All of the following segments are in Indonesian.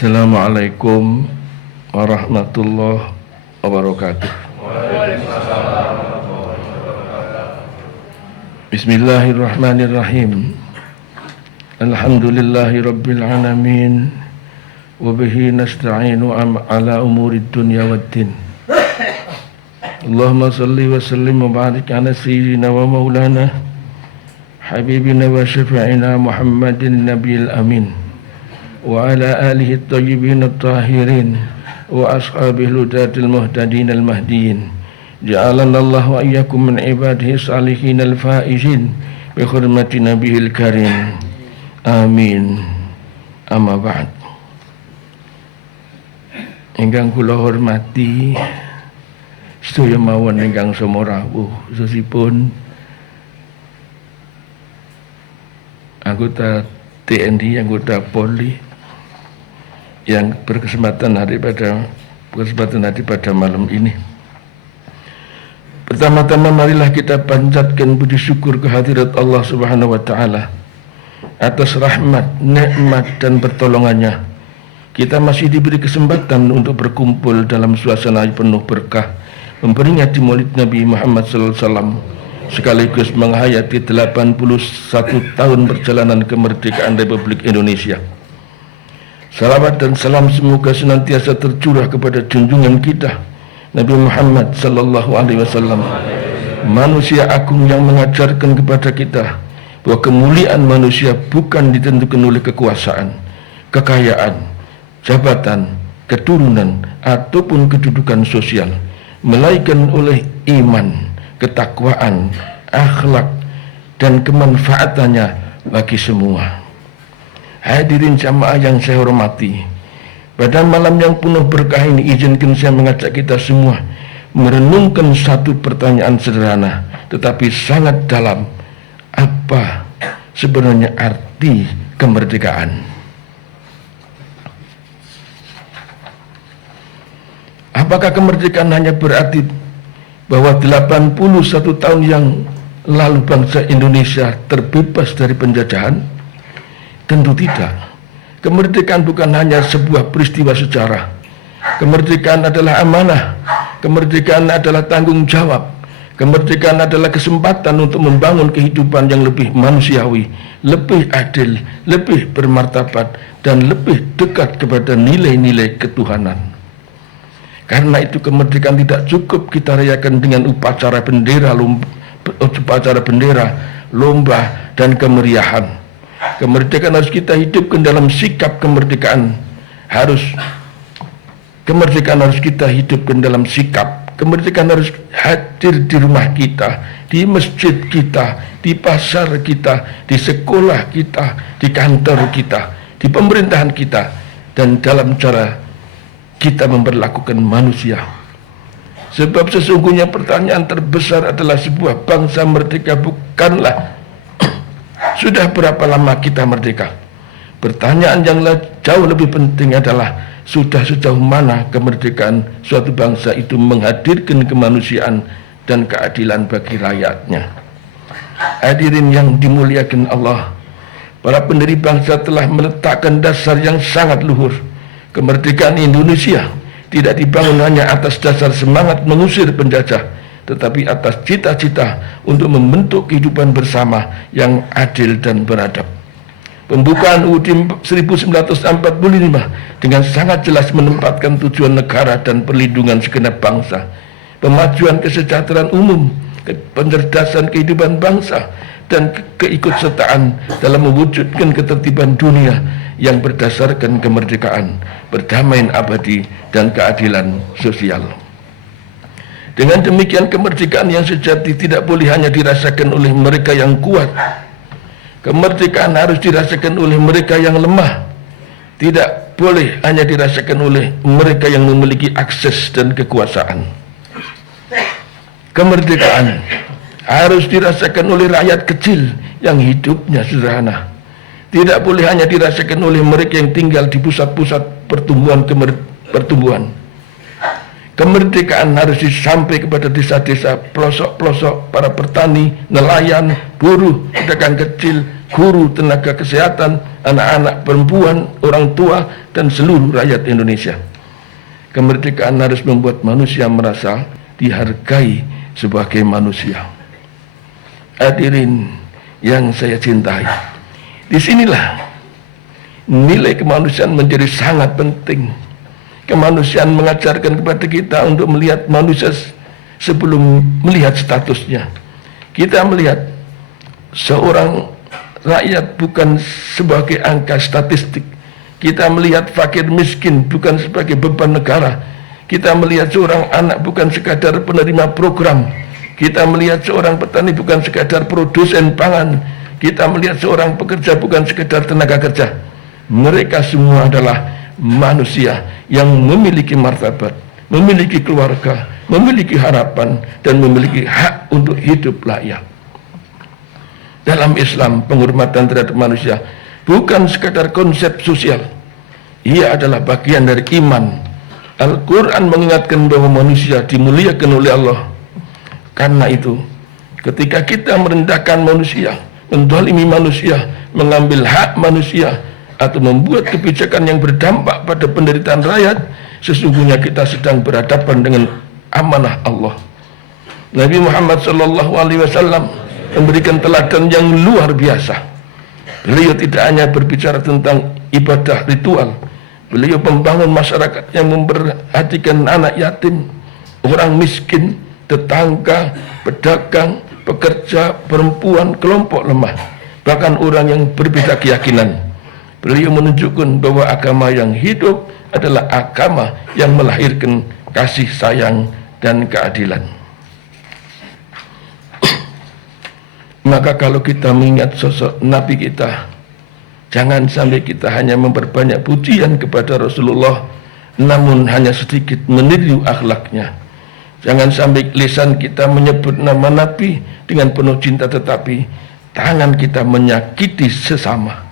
Assalamualaikum warahmatullahi wabarakatuh. Bismillahirrahmanirrahim. Alhamdulillahi rabbil alamin. Wabihi nasta'inu ala umurid dunya waddin. Allahumma salli wa sallim wa barik ala sayyidina wa maulana habibina wa syafi'ina Muhammadin nabiyil amin wa ala alihi at-tayyibin at-tahirin wa ashabihi al-hudatil muhtadin al-mahdiyin. Ja'alana Allah wa iyyakum min ibadihi salihin al-faizin bi hurmati nabiyil karim. Amin. Amma ba'd. Ingkang kula hormati sedaya mawon ingkang semorawuh, khususipun anggota TNI, anggota Polri yang berkesempatan hadir pada malam ini. Pertama-tama marilah kita panjatkan puji syukur kehadirat Allah Subhanahu wa taala atas rahmat, nikmat dan pertolongannya. Kita masih diberi kesempatan untuk berkumpul dalam suasana penuh berkah, memperingati Maulid Nabi Muhammad sallallahu alaihi wasallam, sekaligus menghayati 81 tahun perjalanan kemerdekaan Republik Indonesia. Salawat dan salam semoga senantiasa tercurah kepada junjungan kita Nabi Muhammad sallallahu alaihi wasallam, manusia agung yang mengajarkan kepada kita bahwa kemuliaan manusia bukan ditentukan oleh kekuasaan, kekayaan, jabatan, keturunan ataupun kedudukan sosial, melainkan oleh iman, ketakwaan, akhlak dan kemanfaatannya bagi semua. Hadirin jamaah yang saya hormati, pada malam yang penuh berkah ini izinkan saya mengajak kita semua merenungkan satu pertanyaan sederhana tetapi sangat dalam. Apa sebenarnya arti kemerdekaan? Apakah kemerdekaan hanya berarti bahwa 81 tahun yang lalu bangsa Indonesia terbebas dari penjajahan? Tentu tidak. Kemerdekaan bukan hanya sebuah peristiwa sejarah. Kemerdekaan adalah amanah. Kemerdekaan adalah tanggung jawab. Kemerdekaan adalah kesempatan untuk membangun kehidupan yang lebih manusiawi, lebih adil, lebih bermartabat, dan lebih dekat kepada nilai-nilai ketuhanan. Karena itu kemerdekaan tidak cukup kita rayakan dengan upacara bendera, lomba, dan kemeriahan. Kemerdekaan harus kita hidupkan dalam sikap kemerdekaan. Kemerdekaan harus kita hidupkan dalam sikap. Kemerdekaan harus hadir di rumah kita, di masjid kita, di pasar kita, di sekolah kita, di kantor kita, di pemerintahan kita, dan dalam cara kita memperlakukan manusia. Sebab sesungguhnya pertanyaan terbesar adalah sebuah bangsa merdeka bukanlah sudah berapa lama kita merdeka. Pertanyaan yang jauh lebih penting adalah sudah sejauh mana kemerdekaan suatu bangsa itu menghadirkan kemanusiaan dan keadilan bagi rakyatnya. Hadirin yang dimuliakan Allah, para pendiri bangsa telah meletakkan dasar yang sangat luhur. Kemerdekaan Indonesia tidak dibangun hanya atas dasar semangat mengusir penjajah, tetapi atas cita-cita untuk membentuk kehidupan bersama yang adil dan beradab. Pembukaan UUD 1945 dengan sangat jelas menempatkan tujuan negara dan perlindungan segenap bangsa, pemajuan kesejahteraan umum, pencerdasan kehidupan bangsa, dan keikutsertaan dalam mewujudkan ketertiban dunia yang berdasarkan kemerdekaan, perdamaian abadi, dan keadilan sosial. Dengan demikian kemerdekaan yang sejati tidak boleh hanya dirasakan oleh mereka yang kuat. Kemerdekaan harus dirasakan oleh mereka yang lemah. Tidak boleh hanya dirasakan oleh mereka yang memiliki akses dan kekuasaan. Kemerdekaan harus dirasakan oleh rakyat kecil yang hidupnya sederhana. Tidak boleh hanya dirasakan oleh mereka yang tinggal di pusat-pusat pertumbuhan. Kemerdekaan harus sampai kepada desa-desa, pelosok-pelosok, para petani, nelayan, buruh, pedagang kecil, guru, tenaga kesehatan, anak-anak, perempuan, orang tua, dan seluruh rakyat Indonesia. Kemerdekaan harus membuat manusia merasa dihargai sebagai manusia. Hadirin yang saya cintai, disinilah nilai kemanusiaan menjadi sangat penting. Kemanusiaan mengajarkan kepada kita untuk melihat manusia sebelum melihat statusnya. Kita melihat seorang rakyat bukan sebagai angka statistik. Kita melihat fakir miskin bukan sebagai beban negara. Kita melihat seorang anak bukan sekadar penerima program. Kita melihat seorang petani bukan sekadar produsen pangan. Kita melihat seorang pekerja bukan sekadar tenaga kerja. Mereka semua adalah manusia yang memiliki martabat, memiliki keluarga, memiliki harapan, dan memiliki hak untuk hidup layak. Dalam Islam, penghormatan terhadap manusia bukan sekadar konsep sosial. Ia adalah bagian dari iman. Al-Quran mengingatkan bahwa manusia dimuliakan oleh Allah. Karena itu, ketika kita merendahkan manusia, menzalimi manusia, mengambil hak manusia, atau membuat kebijakan yang berdampak pada penderitaan rakyat, sesungguhnya kita sedang berhadapan dengan amanah Allah. Nabi Muhammad SAW memberikan teladan yang luar biasa. Beliau tidak hanya berbicara tentang ibadah ritual, beliau membangun masyarakat yang memperhatikan anak yatim, orang miskin, tetangga, pedagang, pekerja, perempuan, kelompok lemah, bahkan orang yang berbeda keyakinan. Beliau menunjukkan bahwa agama yang hidup adalah agama yang melahirkan kasih sayang dan keadilan. Maka kalau kita mengingat sosok Nabi kita, jangan sampai kita hanya memperbanyak pujian kepada Rasulullah, namun hanya sedikit meniru akhlaknya. Jangan sampai lisan kita menyebut nama Nabi dengan penuh cinta, tetapi tangan kita menyakiti sesama.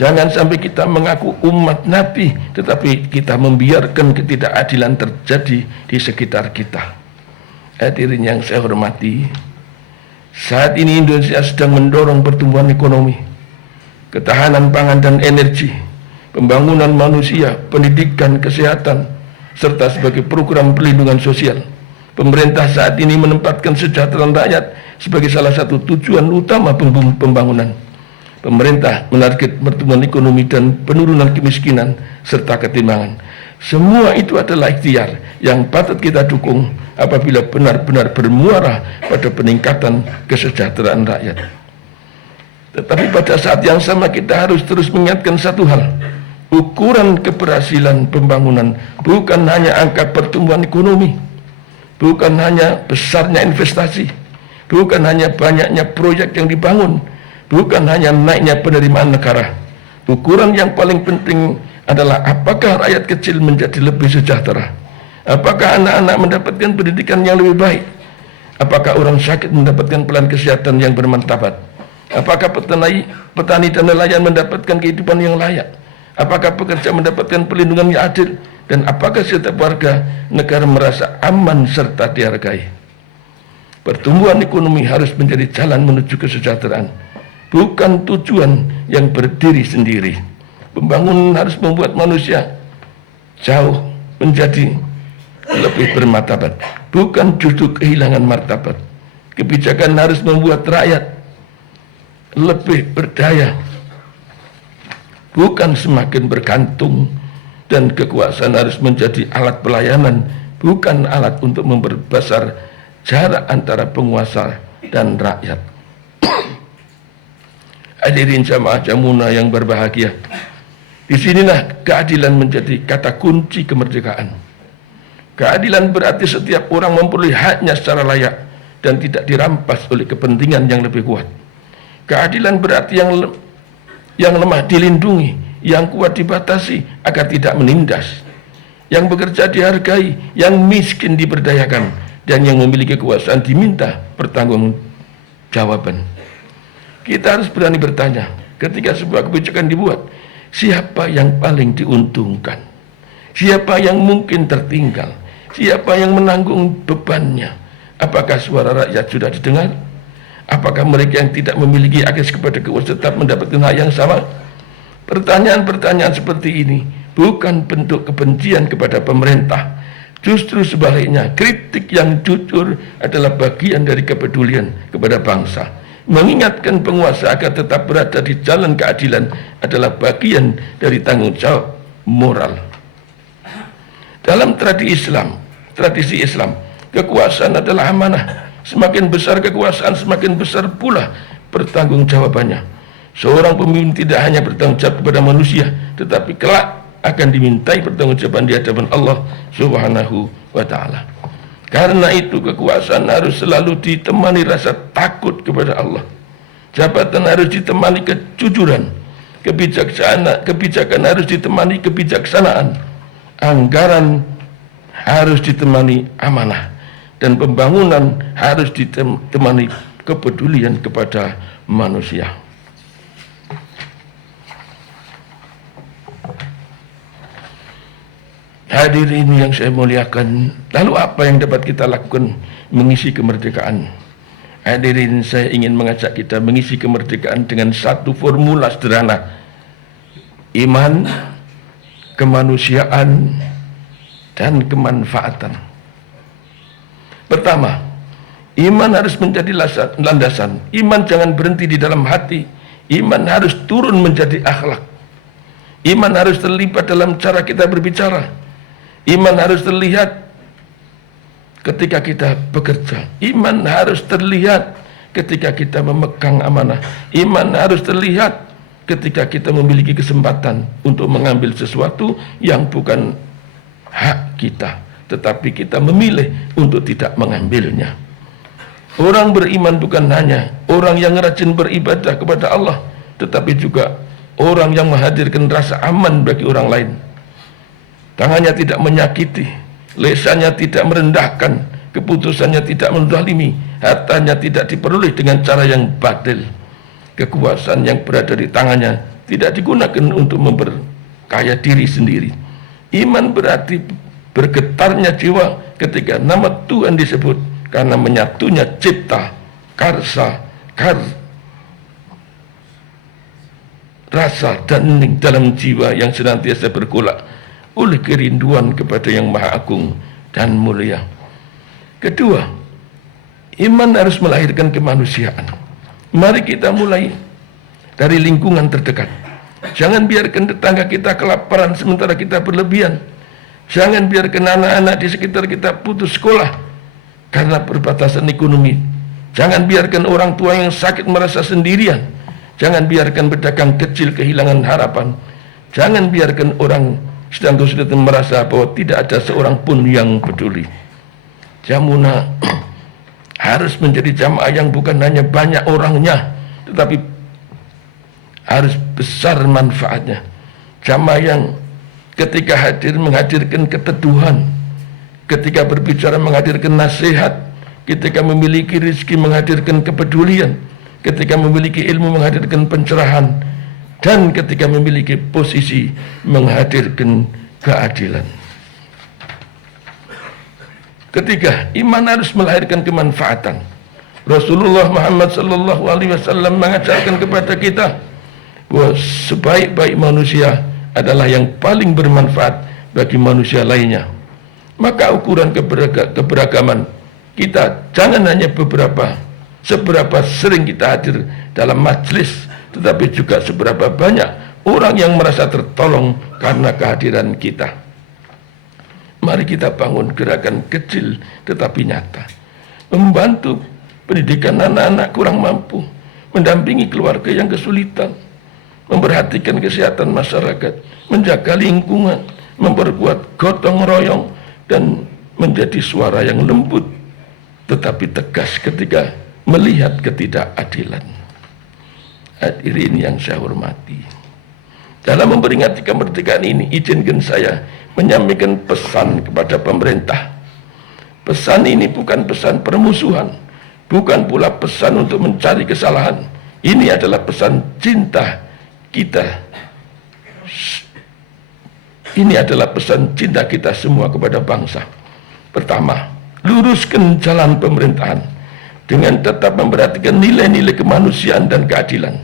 Jangan sampai kita mengaku umat Nabi, tetapi kita membiarkan ketidakadilan terjadi di sekitar kita. Hadirin yang saya hormati, saat ini Indonesia sedang mendorong pertumbuhan ekonomi, ketahanan pangan dan energi, pembangunan manusia, pendidikan, kesehatan, serta sebagai program perlindungan sosial. Pemerintah saat ini menempatkan kesejahteraan rakyat sebagai salah satu tujuan utama pembangunan. Pemerintah menarget pertumbuhan ekonomi dan penurunan kemiskinan serta ketimpangan. Semua itu adalah ikhtiar yang patut kita dukung apabila benar-benar bermuara pada peningkatan kesejahteraan rakyat. Tetapi pada saat yang sama kita harus terus mengingatkan satu hal. Ukuran keberhasilan pembangunan bukan hanya angka pertumbuhan ekonomi, bukan hanya besarnya investasi, bukan hanya banyaknya proyek yang dibangun, bukan hanya naiknya penerimaan negara. Ukuran yang paling penting adalah apakah rakyat kecil menjadi lebih sejahtera, apakah anak-anak mendapatkan pendidikan yang lebih baik, apakah orang sakit mendapatkan pelayanan kesehatan yang bermartabat, apakah petani dan nelayan mendapatkan kehidupan yang layak, apakah pekerja mendapatkan perlindungan yang adil, dan apakah setiap warga negara merasa aman serta dihargai. Pertumbuhan ekonomi harus menjadi jalan menuju kesejahteraan, bukan tujuan yang berdiri sendiri. Pembangunan harus membuat manusia jauh menjadi lebih bermartabat, bukan justru kehilangan martabat. Kebijakan harus membuat rakyat lebih berdaya, bukan semakin bergantung. Dan kekuasaan harus menjadi alat pelayanan, bukan alat untuk memperbesar jarak antara penguasa dan rakyat. Hadirin jamaah Jamuna yang berbahagia, disinilah keadilan menjadi kata kunci kemerdekaan. Keadilan berarti setiap orang memperoleh haknya secara layak dan tidak dirampas oleh kepentingan yang lebih kuat. Keadilan berarti yang lemah dilindungi, yang kuat dibatasi agar tidak menindas, yang bekerja dihargai, yang miskin diberdayakan, dan yang memiliki kekuasaan diminta pertanggungjawaban. Kita harus berani bertanya, ketika sebuah kebijakan dibuat, siapa yang paling diuntungkan? Siapa yang mungkin tertinggal? Siapa yang menanggung bebannya? Apakah suara rakyat sudah didengar? Apakah mereka yang tidak memiliki akses kepada kekuasaan tetap mendapatkan hak yang sama? Pertanyaan-pertanyaan seperti ini bukan bentuk kebencian kepada pemerintah. Justru sebaliknya, kritik yang jujur adalah bagian dari kepedulian kepada bangsa. Mengingatkan penguasa agar tetap berada di jalan keadilan adalah bagian dari tanggung jawab moral. Dalam tradisi Islam, kekuasaan adalah amanah. Semakin besar kekuasaan, semakin besar pula pertanggungjawabannya. Seorang pemimpin tidak hanya bertanggung jawab kepada manusia, tetapi kelak akan dimintai pertanggungjawaban di hadapan Allah Subhanahu wa Ta'ala. Karena itu kekuasaan harus selalu ditemani rasa takut kepada Allah. Jabatan harus ditemani kejujuran. Kebijakan harus ditemani kebijaksanaan. Anggaran harus ditemani amanah. Dan pembangunan harus ditemani kepedulian kepada manusia. Hadirin yang saya muliakan, lalu apa yang dapat kita lakukan mengisi kemerdekaan? Hadirin, saya ingin mengajak kita mengisi kemerdekaan dengan satu formula sederhana: iman, kemanusiaan, dan kemanfaatan. Pertama, iman harus menjadi landasan. Iman jangan berhenti di dalam hati. Iman harus turun menjadi akhlak. Iman harus terlibat dalam cara kita berbicara. Iman harus terlihat ketika kita bekerja. Iman harus terlihat ketika kita memegang amanah. Iman harus terlihat ketika kita memiliki kesempatan untuk mengambil sesuatu yang bukan hak kita, tetapi kita memilih untuk tidak mengambilnya. Orang beriman bukan hanya orang yang rajin beribadah kepada Allah, tetapi juga orang yang menghadirkan rasa aman bagi orang lain. Tangannya tidak menyakiti, lisannya tidak merendahkan, keputusannya tidak menzalimi, hartanya tidak diperoleh dengan cara yang batil. Kekuasaan yang berada di tangannya tidak digunakan untuk memperkaya diri sendiri. Iman berarti bergetarnya jiwa ketika nama Tuhan disebut, karena menyatunya cipta, karsa, rasa dan hening dalam jiwa yang senantiasa bergolak oleh kerinduan kepada yang Maha Agung dan mulia. Kedua, iman harus melahirkan kemanusiaan. Mari kita mulai dari lingkungan terdekat. Jangan biarkan tetangga kita kelaparan sementara kita berlebihan. Jangan biarkan anak-anak di sekitar kita putus sekolah karena perbatasan ekonomi. Jangan biarkan orang tua yang sakit merasa sendirian. Jangan biarkan pedagang kecil kehilangan harapan. Jangan biarkan orang sedang kesulitan merasa bahwa tidak ada seorang pun yang peduli. Jamuna harus menjadi jamaah yang bukan hanya banyak orangnya, tetapi harus besar manfaatnya. Jamaah yang ketika hadir menghadirkan keteduhan, ketika berbicara menghadirkan nasihat, ketika memiliki rezeki menghadirkan kepedulian, ketika memiliki ilmu menghadirkan pencerahan, dan ketika memiliki posisi menghadirkan keadilan. Ketiga, iman harus melahirkan kemanfaatan. Rasulullah Muhammad SAW mengajarkan kepada kita bahwa sebaik-baik manusia adalah yang paling bermanfaat bagi manusia lainnya. Maka ukuran keberagaman kita jangan hanya seberapa sering kita hadir dalam majelis, tetapi juga seberapa banyak orang yang merasa tertolong karena kehadiran kita. Mari kita bangun gerakan kecil tetapi nyata, membantu pendidikan anak-anak kurang mampu, mendampingi keluarga yang kesulitan, memperhatikan kesehatan masyarakat, menjaga lingkungan, memperkuat gotong royong, dan menjadi suara yang lembut tetapi tegas ketika melihat ketidakadilan. Hadirin yang saya hormati, dalam memperingati kemerdekaan ini, izinkan saya menyampaikan pesan kepada pemerintah. Pesan ini bukan pesan permusuhan, bukan pula pesan untuk mencari kesalahan. Ini adalah pesan cinta kita. Ini adalah pesan cinta kita semua kepada bangsa. Pertama, luruskan jalan pemerintahan. dengan tetap memperhatikan nilai-nilai kemanusiaan dan keadilan.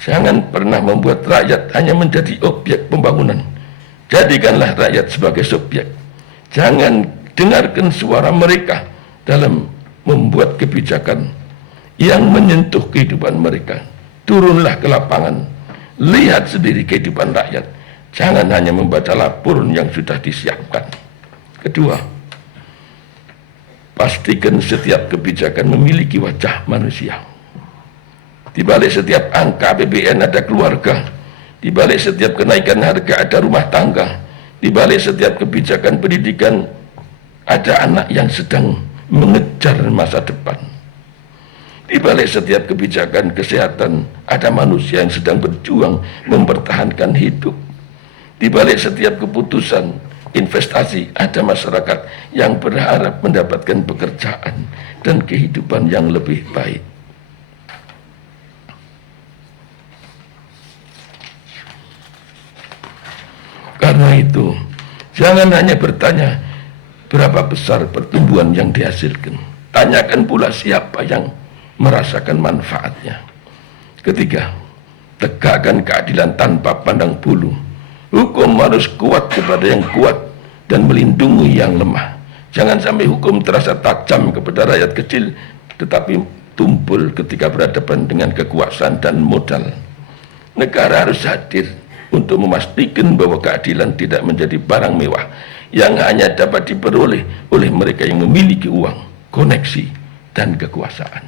Jangan pernah membuat rakyat hanya menjadi objek pembangunan. Jadikanlah rakyat sebagai subjek. Jangan dengarkan suara mereka dalam membuat kebijakan yang menyentuh kehidupan mereka. Turunlah ke lapangan, lihat sendiri kehidupan rakyat. Jangan hanya membaca laporan yang sudah disiapkan. Kedua, pastikan setiap kebijakan memiliki wajah manusia. Di balik setiap angka APBN ada keluarga. Di balik setiap kenaikan harga ada rumah tangga. Di balik setiap kebijakan pendidikan ada anak yang sedang mengejar masa depan. Di balik setiap kebijakan kesehatan ada manusia yang sedang berjuang mempertahankan hidup. Di balik setiap keputusan investasi ada masyarakat yang berharap mendapatkan pekerjaan dan kehidupan yang lebih baik. Karena itu, jangan hanya bertanya berapa besar pertumbuhan yang dihasilkan. Tanyakan pula siapa yang merasakan manfaatnya. Ketiga, tegakkan keadilan tanpa pandang bulu. Hukum harus kuat kepada yang kuat dan melindungi yang lemah. Jangan sampai hukum terasa tajam kepada rakyat kecil, tetapi tumpul ketika berhadapan dengan kekuasaan dan modal. Negara harus hadir untuk memastikan bahwa keadilan tidak menjadi barang mewah yang hanya dapat diperoleh oleh mereka yang memiliki uang, koneksi, dan kekuasaan.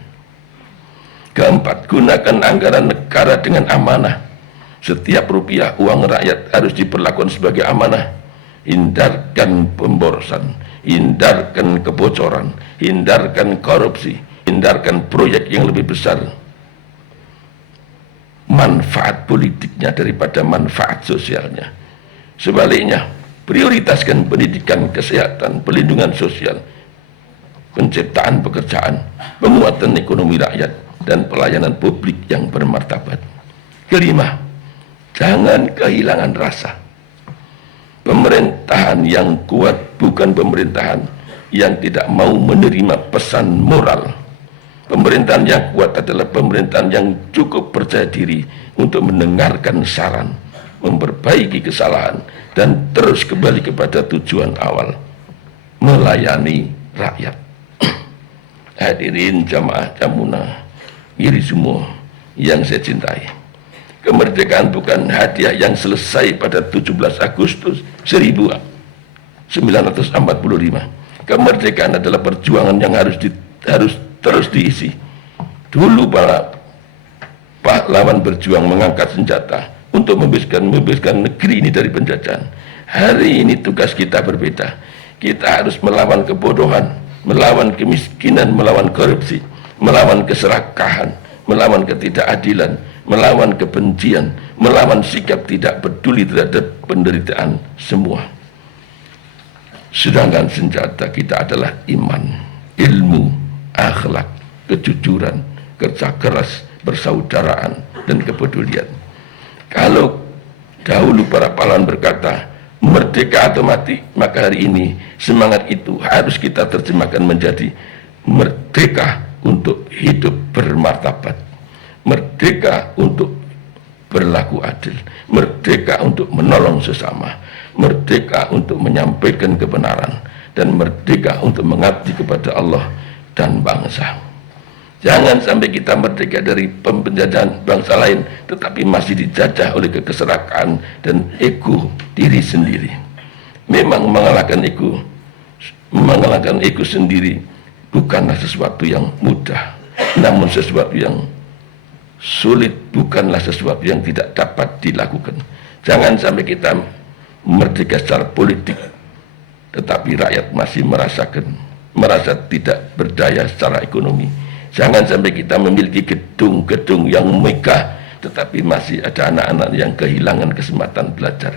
Keempat, gunakan anggaran negara dengan amanah. Setiap rupiah uang rakyat harus diperlakukan sebagai amanah. Hindarkan pemborosan, hindarkan kebocoran, hindarkan korupsi, hindarkan proyek yang lebih besar manfaat politiknya daripada manfaat sosialnya. Sebaliknya, prioritaskan pendidikan, kesehatan, perlindungan sosial, penciptaan pekerjaan, penguatan ekonomi rakyat, dan pelayanan publik yang bermartabat. Kelima, jangan kehilangan rasa. Pemerintahan yang kuat bukan pemerintahan yang tidak mau menerima pesan moral. Pemerintahan yang kuat adalah pemerintahan yang cukup percaya diri untuk mendengarkan saran, memperbaiki kesalahan, dan terus kembali kepada tujuan awal, melayani rakyat. Hadirin jamaah Jamuna, iri semua yang saya cintai. Kemerdekaan bukan hadiah yang selesai pada 17 Agustus 1945. Kemerdekaan adalah perjuangan yang harus terus diisi. Dulu para pahlawan berjuang mengangkat senjata untuk membebaskan negeri ini dari penjajahan. Hari ini tugas kita berbeda. Kita harus melawan kebodohan, melawan kemiskinan, melawan korupsi, melawan keserakahan, melawan ketidakadilan, melawan kebencian, melawan sikap tidak peduli terhadap penderitaan semua. Sedangkan senjata kita adalah iman, ilmu, akhlak, kejujuran, kerja keras, persaudaraan, dan kepedulian. Kalau dahulu para pahlawan berkata, merdeka atau mati, maka hari ini semangat itu harus kita terjemahkan menjadi merdeka untuk hidup bermartabat, merdeka untuk berlaku adil, merdeka untuk menolong sesama, merdeka untuk menyampaikan kebenaran, dan merdeka untuk mengabdi kepada Allah dan bangsa. Jangan sampai kita merdeka dari penjajahan bangsa lain tetapi masih dijajah oleh kekeserakan dan ego diri sendiri. Memang mengalahkan ego sendiri bukanlah sesuatu yang mudah, namun sesuatu yang sulit, bukanlah sesuatu yang tidak dapat dilakukan. Jangan sampai kita merdeka secara politik tetapi rakyat masih merasa tidak berdaya secara ekonomi. Jangan sampai kita memiliki gedung-gedung yang megah tetapi masih ada anak-anak yang kehilangan kesempatan belajar.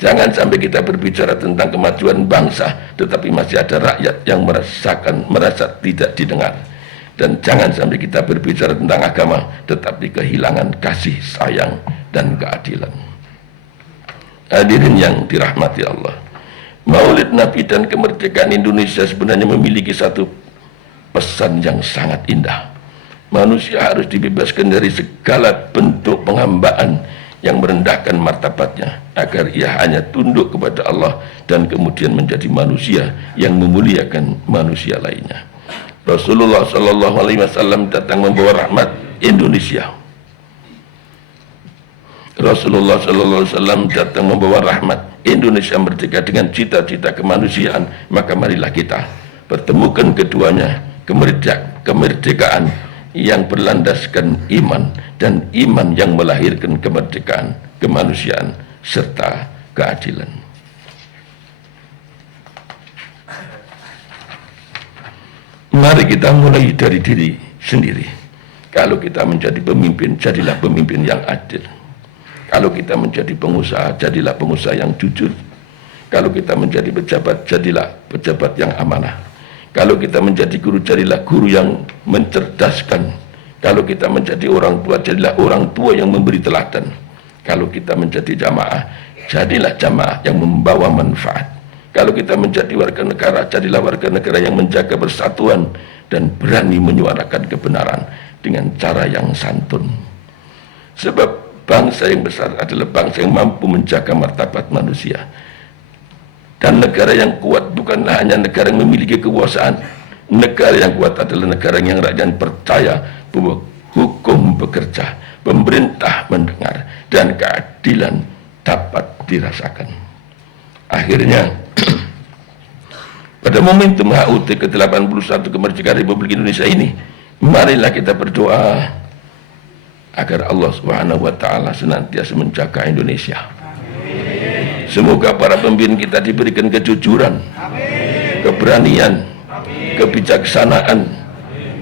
Jangan sampai kita berbicara tentang kemajuan bangsa tetapi masih ada rakyat yang merasa tidak didengar. Dan jangan sampai kita berbicara tentang agama tetapi kehilangan kasih sayang dan keadilan. Hadirin yang dirahmati Allah, Maulid Nabi dan kemerdekaan Indonesia sebenarnya memiliki satu pesan yang sangat indah. Manusia harus dibebaskan dari segala bentuk penghambaan yang merendahkan martabatnya, agar ia hanya tunduk kepada Allah dan kemudian menjadi manusia yang memuliakan manusia lainnya. Rasulullah Shallallahu Alaihi Wasallam datang membawa rahmat Indonesia. Rasulullah Shallallahu Alaihi Wasallam datang membawa rahmat Indonesia merdeka dengan cita-cita kemanusiaan. Maka marilah kita pertemukan keduanya, kemerdekaan yang berlandaskan iman, dan iman yang melahirkan kemerdekaan, kemanusiaan, serta keadilan. Mari kita mulai dari diri sendiri. Kalau kita menjadi pemimpin, jadilah pemimpin yang adil. Kalau kita menjadi pengusaha, jadilah pengusaha yang jujur. Kalau kita menjadi pejabat, jadilah pejabat yang amanah. Kalau kita menjadi guru, jadilah guru yang mencerdaskan. Kalau kita menjadi orang tua, jadilah orang tua yang memberi teladan. Kalau kita menjadi jamaah, jadilah jamaah yang membawa manfaat. Kalau kita menjadi warga negara, jadilah warga negara yang menjaga persatuan dan berani menyuarakan kebenaran dengan cara yang santun. Sebab bangsa yang besar adalah bangsa yang mampu menjaga martabat manusia. Dan negara yang kuat bukanlah hanya negara yang memiliki kekuasaan. Negara yang kuat adalah negara yang rakyat percaya bahwa hukum bekerja, pemerintah mendengar, dan keadilan dapat dirasakan. Akhirnya, pada momentum HUT ke-81 kemerdekaan Republik Indonesia ini, marilah kita berdoa agar Allah Subhanahu wa Ta'ala senantiasa menjaga Indonesia. Semoga para pemimpin kita diberikan kejujuran, keberanian, kebijaksanaan,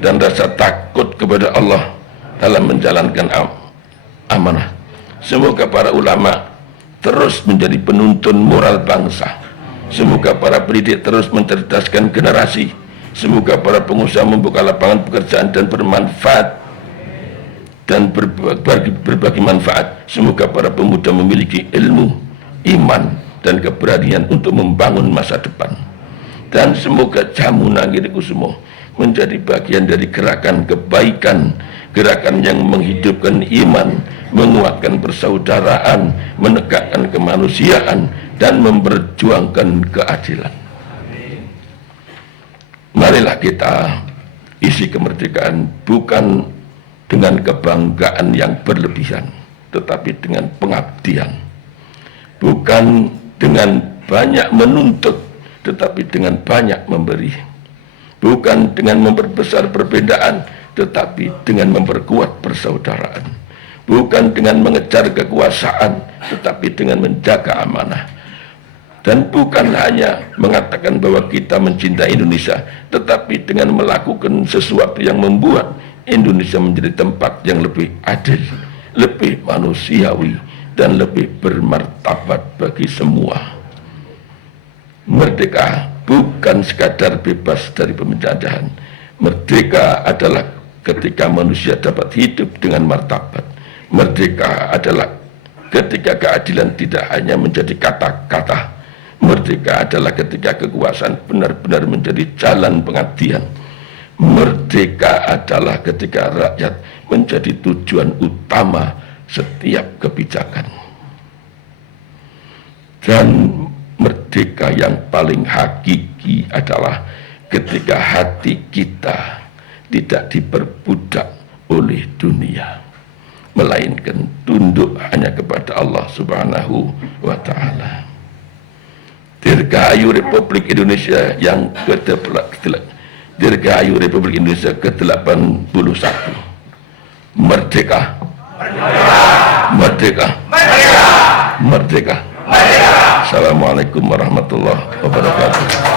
dan rasa takut kepada Allah dalam menjalankan amanah. Semoga para ulama terus menjadi penuntun moral bangsa. Semoga para pendidik terus mencerdaskan generasi. Semoga para pengusaha membuka lapangan pekerjaan dan bermanfaat dan berbagi manfaat. Semoga para pemuda memiliki ilmu, iman, dan keberanian untuk membangun masa depan. Dan semoga Jamu Nangirikusumo menjadi bagian dari gerakan kebaikan, gerakan yang menghidupkan iman, menguatkan persaudaraan, menegakkan kemanusiaan, dan memperjuangkan keadilan. Marilah kita isi kemerdekaan bukan dengan kebanggaan yang berlebihan, tetapi dengan pengabdian. Bukan dengan banyak menuntut, tetapi dengan banyak memberi. Bukan dengan memperbesar perbedaan, tetapi dengan memperkuat persaudaraan. Bukan dengan mengejar kekuasaan, tetapi dengan menjaga amanah. Dan bukan hanya mengatakan bahwa kita mencintai Indonesia, tetapi dengan melakukan sesuatu yang membuat Indonesia menjadi tempat yang lebih adil, lebih manusiawi, dan lebih bermartabat bagi semua. Merdeka bukan sekadar bebas dari penjajahan. Merdeka adalah ketika manusia dapat hidup dengan martabat. Merdeka adalah ketika keadilan tidak hanya menjadi kata-kata. Merdeka adalah ketika kekuasaan benar-benar menjadi jalan pengabdian. Merdeka adalah ketika rakyat menjadi tujuan utama setiap kebijakan. Dan merdeka yang paling hakiki adalah ketika hati kita tidak diperbudak oleh dunia, melainkan tunduk hanya kepada Allah Subhanahu wa Ta'ala. Dirgahayu Republik Indonesia yang Dirgahayu Republik Indonesia ke-81. Merdeka. Merdeka. Merdeka. Merdeka. Assalamualaikum warahmatullahi wabarakatuh.